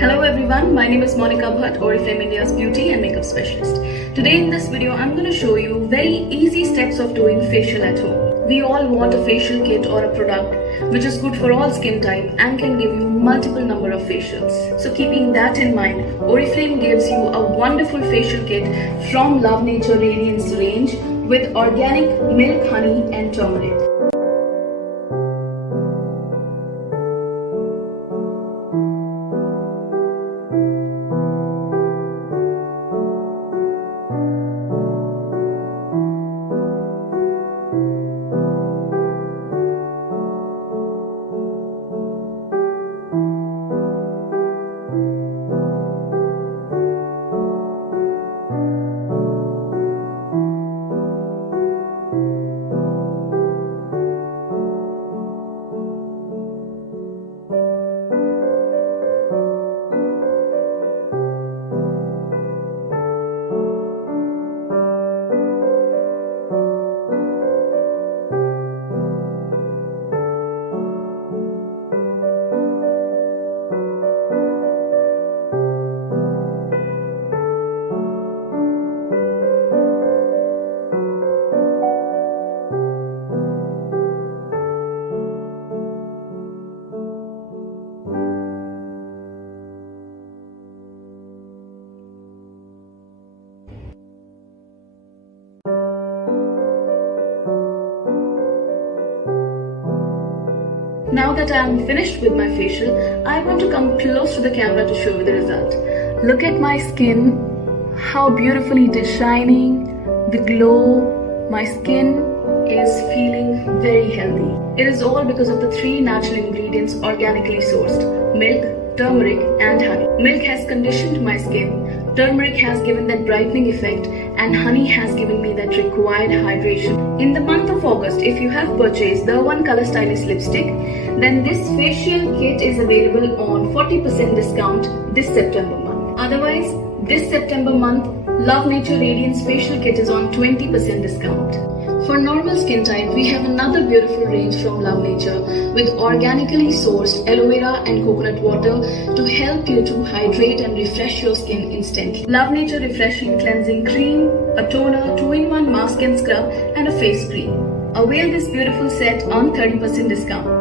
Hello everyone, my name is Monica Bhatt, Oriflame India's beauty and makeup specialist. Today in this video, I'm going to show you very easy steps of doing facial at home. We all want a facial kit or a product which is good for all skin type and can give you multiple number of facials. So keeping that in mind, Oriflame gives you a wonderful facial kit from Love Nature Radiance range with organic milk, honey and turmeric. Now that I am finished with my facial, I want to come close to the camera to show you the result. Look at my skin, how beautifully it is shining, the glow. My skin is feeling very healthy. It is all because of the 3 natural ingredients organically sourced: milk, turmeric and honey. Milk has conditioned my skin, turmeric has given that brightening effect, and honey has given me that required hydration. In the month of August, if you have purchased the One Color Stylist lipstick, then this facial kit is available on 40% discount this September month. Otherwise, this September month, Love Nature Radiance facial kit is on 20% discount. For normal skin type, we have another beautiful range from Love Nature with organically sourced aloe vera and coconut water to help you to hydrate and refresh your skin instantly. Love Nature Refreshing Cleansing Cream, a toner, 2-in-1 mask and scrub and a face cream. Avail this beautiful set on 30% discount.